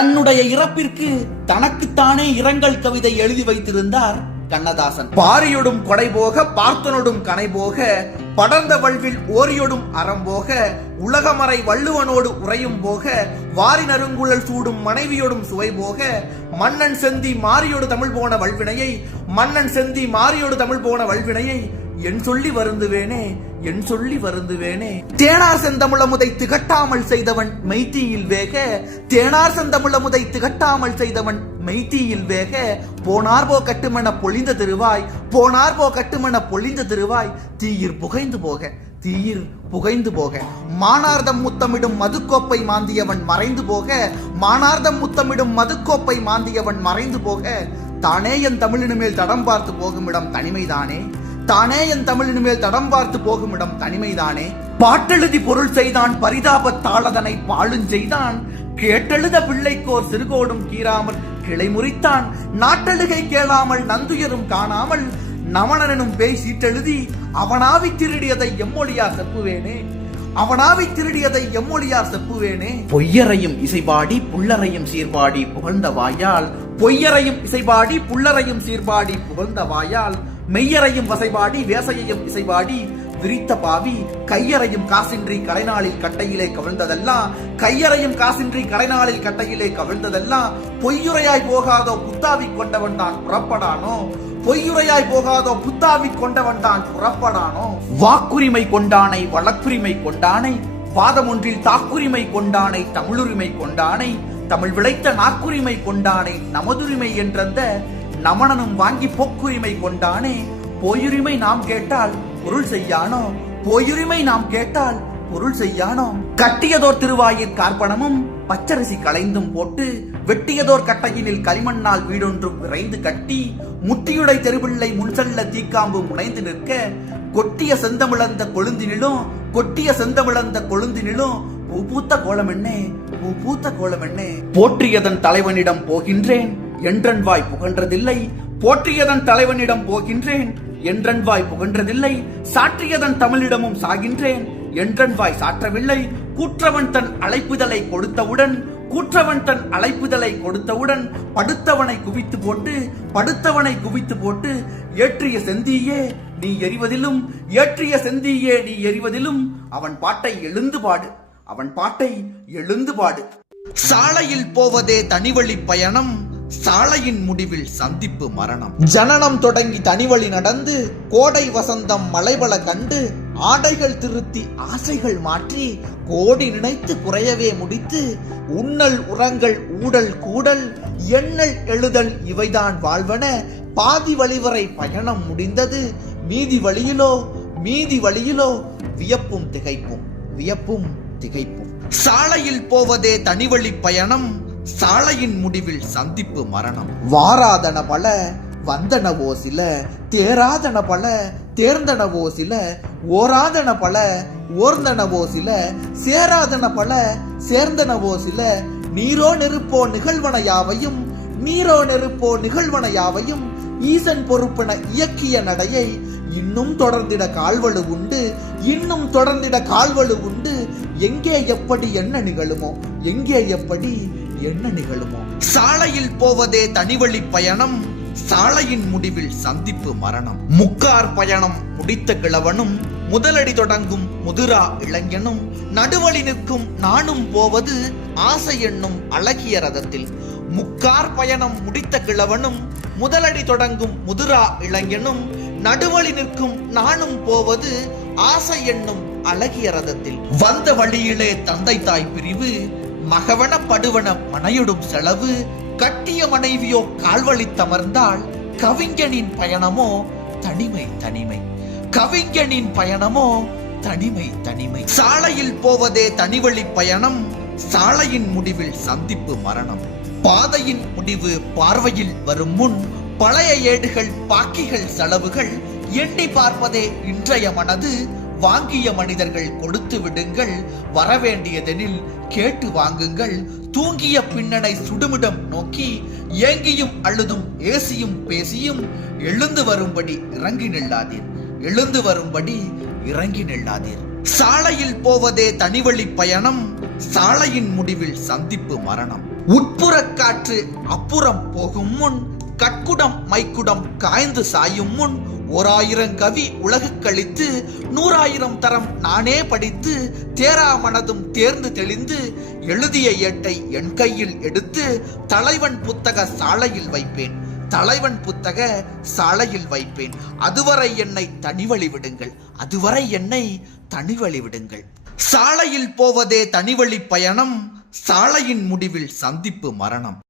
தன்னுடைய இறப்பிற்கு தனக்குத்தானே இரங்கல் கவிதை எழுதி வைத்திருந்தார் கண்ணதாசன். பாரியோடும் கொடை போக பார்த்தனோடும் கனை போக படர்ந்த வல்வில் ஓரியோடும் அறம் போக உலகமறை வள்ளுவனோடு உறையும் போக வாரி நறுங்குழல் சூடும் மனைவியோடும் சுவை போக மன்னன் செந்தி மாரியோடு தமிழ் போன வல்வினையை மன்னன் செந்தி மாரியோடு தமிழ் போன வல்வினையை என் சொல்லி வருந்துவேனே என் சொல்லி வருந்துவேனே. தேனார் செந்தமிழமுதை திகட்டாமல் செய்தவன் மைத்தியில் வேக தேனார் செந்தமிழமுதை திகட்டாமல் செய்தவன் மைத்தியில் வேக. போனார் போ கட்டுமென பொழிந்த திருவாய் போனார் போ கட்டுமென பொழிந்த திருவாய் தீயிர் புகைந்து போக தீயிர் புகைந்து போக. மானார்தம் முத்தமிடும் மதுக்கோப்பை மாந்தியவன் மறைந்து போக மானார்தம் முத்தமிடும் மதுக்கோப்பை மாந்தியவன் மறைந்து போக. தானே என் தமிழினு மேல் தடம் பார்த்து போகும் இடம் தனிமைதானே? தானே என் தமிழின் மேல் தடம் பார்த்து போகும் இடம் தனிமைதானே? பாட்டெழுதி பொருள் செய்தான் பரிதாபத் தாளதனை பாழுஞ் செய்தான். கேட்டெழுத பிள்ளைக்கோர் சிறுகோடும் கீராமல் கிளை முறித்தான். நாட்டெழுகை கேளாமல் நந்துயரும் காணாமல் நமனனும் பேய் சீட்டெழுதி அவனாவி திருடியதை எம்மொழியார் செப்புவேனே? அவனாவை திருடியதை எம்மொழியார் செப்புவேனே? பொய்யரையும் இசைபாடி புல்லரையும் சீர்பாடி புகழ்ந்த வாயால். பொய்யரையும் இசைபாடி புல்லரையும் சீர்பாடி புகழ்ந்த வாயால். மெய்யரையும் வசைபாடி வேசையையும் இசைபாடி விரித்த பாவி கையறையும் காசின்றி கலைநாளில் கட்டையிலே கவிழ்ந்ததெல்லாம் கையறையும் காசின்றி கலைநாளில் கட்டையிலே கவிழ்ந்ததெல்லாம் பொய்யுரையாய் போகாதோ புத்தாவி கொண்டவன் தான் புறப்படானோ? பொய்யுரையாய் போகாதோ புத்தாவி கொண்டவன் தான் புறப்படானோ? வாக்குரிமை கொண்டானை வழக்குரிமை கொண்டானை வாதம் ஒன்றில் தாக்குரிமை கொண்டானை தமிழுரிமை கொண்டானை தமிழ் விளைத்த நாக்குரிமை கொண்டானை நமதுரிமை என்றந்த நமனனும் வாங்கி போக்குரிமை கொண்டானே? பொயுரிமை நாம் கேட்டால் பொருள் செய்யானோ? பொயுரிமை நாம் கேட்டால் பொருள் செய்யானோ? கட்டியதோர் திருவாயிற் கார்ப்பணமும் பச்சரிசி களைந்தும் போட்டு வெட்டியதோர் கட்டையினில் களிமண்ணால் வீடொன்றும் விரைந்து கட்டி முட்டியுடை தெருவிள்ளை முன்செல்ல தீக்காம்பு முனைந்து நிற்க கொட்டிய செந்தமிழந்த கொழுந்தினிலும் கொட்டிய செந்தமிழந்த கொழுந்தினிலும் பூ பூத்த கோலம் என்னே பூ பூத்த கோலம் போற்றியதன் தலைவனிடம் போகின்றேன். என்றன் வாய் புகன்றதில்லை போற்றியதன் தலைவனிடம் போகின்றேன். என்றன் வாய் புகன்றதில்லை சாற்றியதன் தமிழிடமும் சாகின்றேன். என்றன் வாய் சாற்றவில்லை கூற்றவன் தன் அழைப்புதலை கொடுத்தவுடன் கூற்றவன் தன் அழைப்புதலை கொடுத்தவுடன் படுத்தவனை குவித்து போட்டு படுத்தவனை குவித்து போட்டு ஏற்றிய செந்தியே நீ எறிவதிலும் ஏற்றிய செந்தியே நீ எறிவதிலும் அவன் பாட்டை எழுந்து பாடு அவன் பாட்டை எழுந்து பாடு. சாலையில் போவதே தனிவழி பயணம் சாலையின் முடிவில் சந்திப்பு மரணம். ஜனனம் தொடங்கி தனிவழி நடந்து கோடை வசந்தம் மலைபல கண்டு ஆடைகள் திருத்தி ஆசைகள் மாற்றி கோடி நினைத்து குறையவே முடித்து உண்ணல் உரங்கள் ஊடல் கூடல் எண்ணல் எழுதல் இவைதான் வாழ்வன. பாதி வழிவரை பயணம் முடிந்தது. மீதி வழியிலோ மீதி வழியிலோ வியப்பும் திகைப்பும் வியப்பும் திகைப்பும். சாலையில் போவதே தனிவழி பயணம். சாலையின் முடிவில் சந்திப்பு மரணம். வாராதன பல வந்தனவோ சில தேராதன பல தேர்ந்தனவோ சில ஓராதன பல ஓர்ந்தனவோ சில சேராதன பல சேர்ந்தனவோ சில நீரோ நெருப்போ நிகழ்வன யாவையும் நீரோ நெருப்போ நிகழ்வன யாவையும் ஈசன் பொறுப்பென இயக்கிய நடையை இன்னும் தொடர்ந்திட கால்வழு உண்டு இன்னும் தொடர்ந்திட கால்வழு உண்டு. எங்கே எப்படி என்ன நிகழுமோ எங்கே எப்படி என்ன நிகழுமோ? சாலையில் போவதே தனிவழி பயணம் சாலையின் முடிவில் சந்திப்பு மரணம். முக்கார் பயணம் முடித்த கிழவனும் முதலடி தொடங்கும் முதுரா இளைஞனும் நடுவழி நிற்கும் நானும் போவது ஆசை என்னும் அழகிய ரதத்தில். முக்கார் பயணம் முடித்த கிழவனும் முதலடி தொடங்கும் முதுரா இளைஞனும் நடுவழி நிற்கும் நானும் போவது ஆசை என்னும் அழகிய ரதத்தில். வந்த வழியிலே தந்தை தாய் பிரிவு மகவன படுவன மனையிடும் செலவு கட்டிய மனைவியோ கால்வழி தமர்ந்தால் கவிஞனின் பயணமோ தனிமை தனிமை. கவிஞனின் பயணமோ தனிமை தனிமை. சாலையில் போவதே தனிவழி பயணம் சாலையின் முடிவில் சந்திப்பு மரணம். பாதையின் முடிவு பார்வையில் வரும் முன் பழைய ஏடுகள் பாக்கிகள் செலவுகள் எண்ணி பார்ப்பதே இன்றைய மனது வாங்கிய மனிதர்கள் கொடுத்து விடுங்கள். வரவேண்டியதெனில் கேட்டு வாங்குங்கள். தூங்கிய பின்னனை சுடுமிடம் நோக்கி ஏங்கியும் அழுதும் ஏசியும் பேசியும் எழுந்து வரும்படி இறங்கி நில்லாதீர். எழுந்து வரும்படி இறங்கி நில்லாதீர். சாலையில் போவதே தனிவழி பயணம். சாலையின் முடிவில் சந்திப்பு மரணம். உட்புறக் காற்று அப்புறம் போகும் முன் கட்குடம் மைக்குடம் காய்ந்து சாயும் முன் ஓராயிரம் கவி உலகு கழித்து நூறாயிரம் தரம் நானே படித்து தேரா மனதும் தேர்ந்து தெளிந்து எழுதிய ஏட்டை என் கையில் எடுத்து தலைவன் புத்தக சாலையில் வைப்பேன். தலைவன் புத்தக சாலையில் வைப்பேன். அதுவரை என்னை தனிவழி விடுங்கள். அதுவரை என்னை தனிவழி விடுங்கள். சாலையில் போவதே தனிவழி பயணம் சாலையின் முடிவில் சந்திப்பு மரணம்.